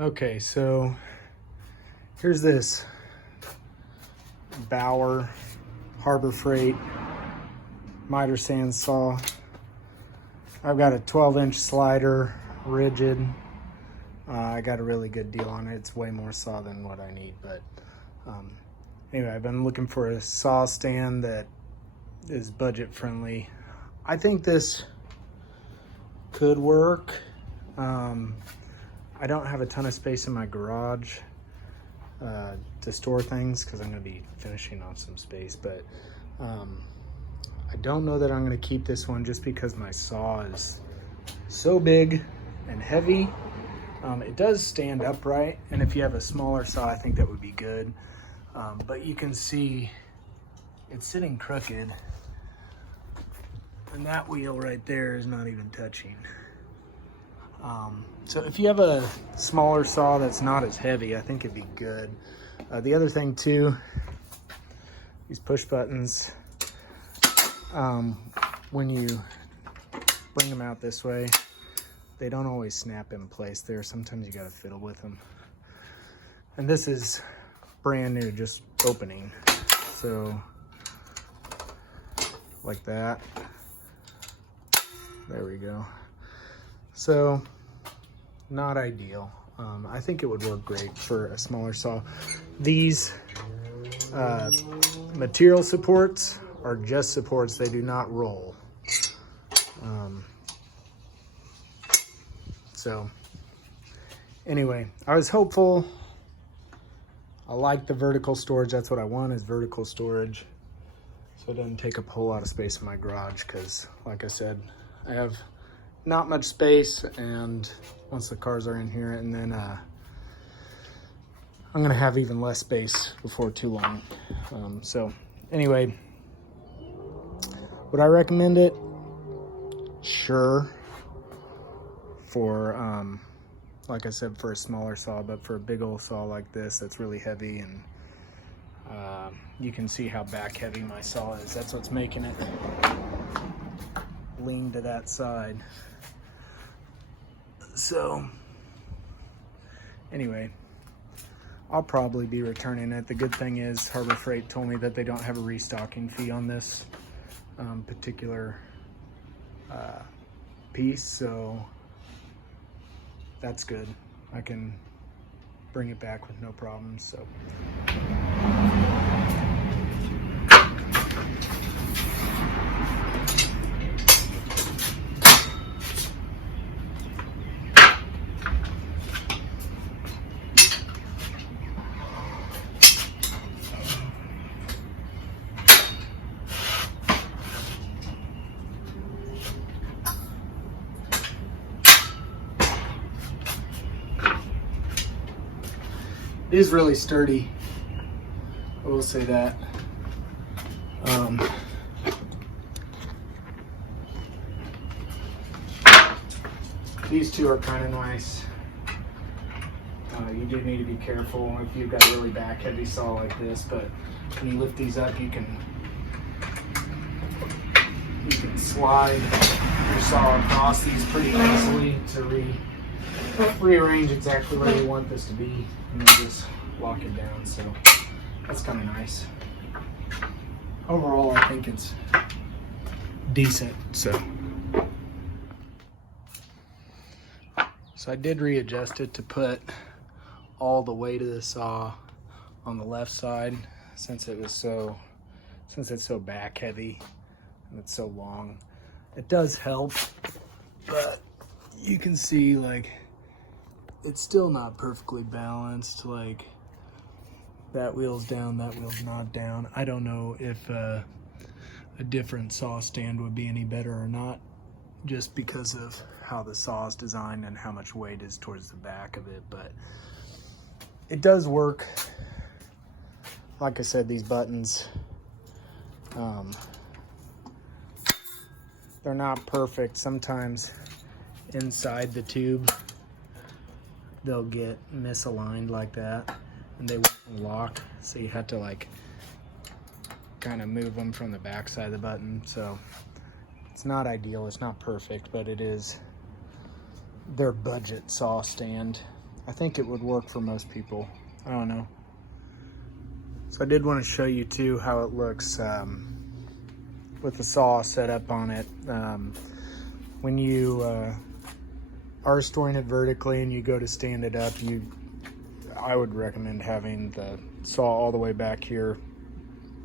Okay, so here's this Bauer Harbor Freight miter sand saw. I've got a 12-inch slider, rigid. I got a really good deal on it. It's way more saw than what I need, but anyway, I've been looking for a saw stand that is budget friendly. I think this could work. I don't have a ton of space in my garage to store things because I'm going to be finishing off some space, but I don't know that I'm going to keep this one just because my saw is so big and heavy. It does stand upright, and if you have a smaller saw, I think that would be good. But you can see it's sitting crooked, and that wheel right there is not even touching. So if you have a smaller saw that's not as heavy, I think it'd be good. The other thing too, these push buttons, when you bring them out this way, they don't always snap in place there. Sometimes you gotta fiddle with them. And this is brand new, just opening. So, like that. There we go. So, not ideal. I think it would work great for a smaller saw. These material supports are just supports, they do not roll. So anyway, I was hopeful. I like the vertical storage. That's what I want, is vertical storage. So it doesn't take up a whole lot of space in my garage because, like I said, I have not much space, and once the cars are in here, and then I'm gonna have even less space before too long. So anyway, would I recommend it? Sure. For like I said, for a smaller saw, but for a big old saw like this that's really heavy, and you can see how back heavy my saw is. That's what's making it lean to that side. So anyway, I'll probably be returning it. The good thing is Harbor Freight told me that they don't have a restocking fee on this particular piece, so that's good. I can bring it back with no problems. So it is really sturdy, I will say that. These two are kind of nice. You do need to be careful if you've got a really back heavy saw like this, but when you lift these up, you can slide your saw across these pretty easily to rearrange exactly where you want this to be, and then just lock it down. So that's kind of nice. Overall, I think it's decent. So I did readjust it to put all the weight of the saw on the left side, since it's so back heavy and it's so long. It does help, but you can see, like, it's still not perfectly balanced. Like, that wheel's down, that wheel's not down. I don't know if a different saw stand would be any better or not, just because of how the saw is designed and how much weight is towards the back of it. But it does work. Like I said, these buttons, they're not perfect. Sometimes inside the tube, they'll get misaligned like that, and they won't lock. So you have to, like, kind of move them from the back side of the button. So it's not ideal. It's not perfect, but it is their budget saw stand. I think it would work for most people. I don't know. So I did want to show you too how it looks with the saw set up on it. When you are storing it vertically and you go to stand it up, I would recommend having the saw all the way back here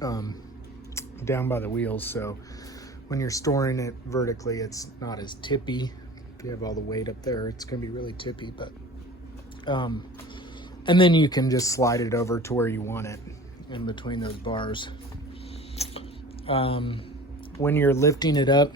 down by the wheels, so when you're storing it vertically it's not as tippy. If you have all the weight up there, it's going to be really tippy, but and then you can just slide it over to where you want it in between those bars. When you're lifting it up,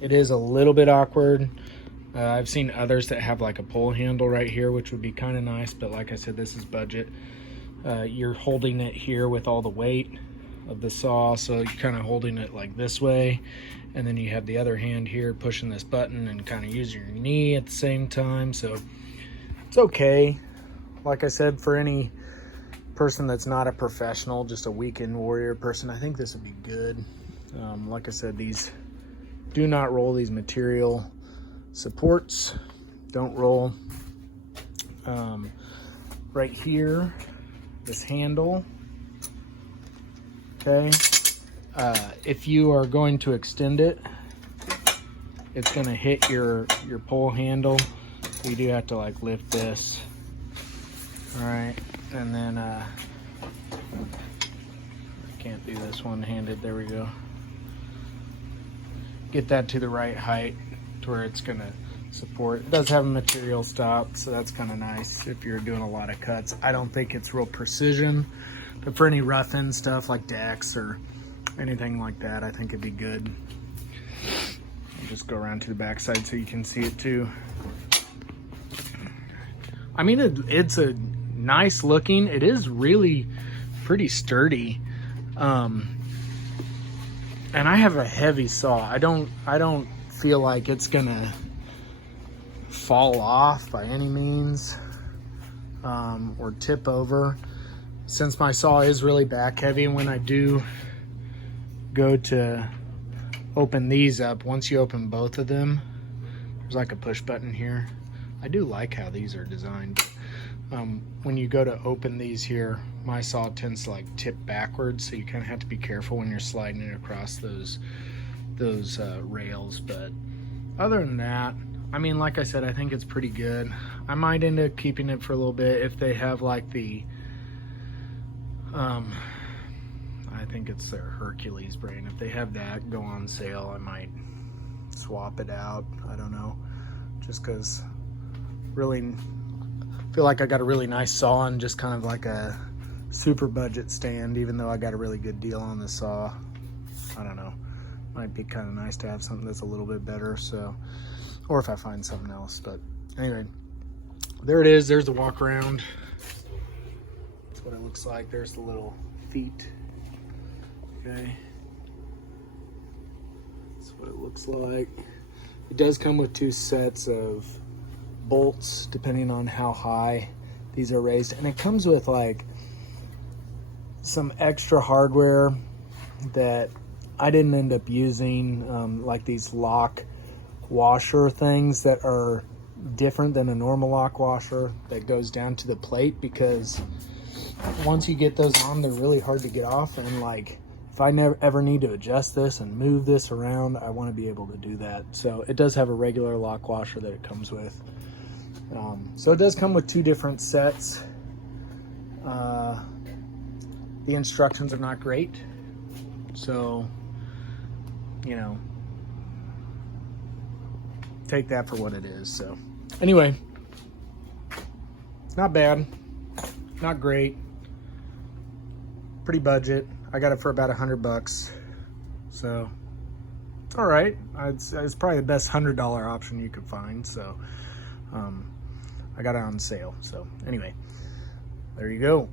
it is a little bit awkward. I've seen others that have like a pull handle right here, which would be kind of nice, but like I said, this is budget. You're holding it here with all the weight of the saw, so you're kind of holding it like this way, and then you have the other hand here pushing this button and kind of using your knee at the same time, so it's okay. Like I said, for any person that's not a professional, just a weekend warrior person, I think this would be good. Like I said, these do not roll. These material supports don't roll. Right here, this handle, okay, if you are going to extend it, it's going to hit your pull handle, so you do have to like lift this. All right, and then I can't do this one-handed. There we go. Get that to the right height to where it's going to support. It does have a material stop, so that's kind of nice if you're doing a lot of cuts. I don't think it's real precision, but for any rough-end stuff like decks or anything like that, I think it'd be good. I'll just go around to the back side so you can see it too. I mean, it's a nice looking. It is really pretty sturdy. And I have a heavy saw. I don't feel like it's gonna fall off by any means, or tip over, since my saw is really back heavy. When I do go to open these up, once you open both of them, there's like a push button here. I do like how these are designed. When you go to open these here, my saw tends to like tip backwards, so you kind of have to be careful when you're sliding it across those rails. But other than that, I mean, like I said, I think it's pretty good. I might end up keeping it for a little bit if they have like the I think it's their Hercules brain. If they have that go on sale, I might swap it out. I don't know, just because really feel like I got a really nice saw and just kind of like a super budget stand, even though I got a really good deal on the saw. I don't know, might be kind of nice to have something that's a little bit better, so, or if I find something else. But anyway, there it is. There's the walk around. That's what it looks like. There's the little feet. Okay, that's what it looks like. It does come with 2 sets of bolts depending on how high these are raised, and it comes with like some extra hardware that I didn't end up using, like these lock washer things that are different than a normal lock washer that goes down to the plate, because once you get those on, they're really hard to get off, and like if I ever need to adjust this and move this around, I want to be able to do that. So it does have a regular lock washer that it comes with. So it does come with 2 different sets. The instructions are not great, so, you know, take that for what it is. So anyway, not bad, not great, pretty budget. I got it for about $100, so it's all right. It's probably the best $100 option you could find. So I got it on sale. So anyway, there you go.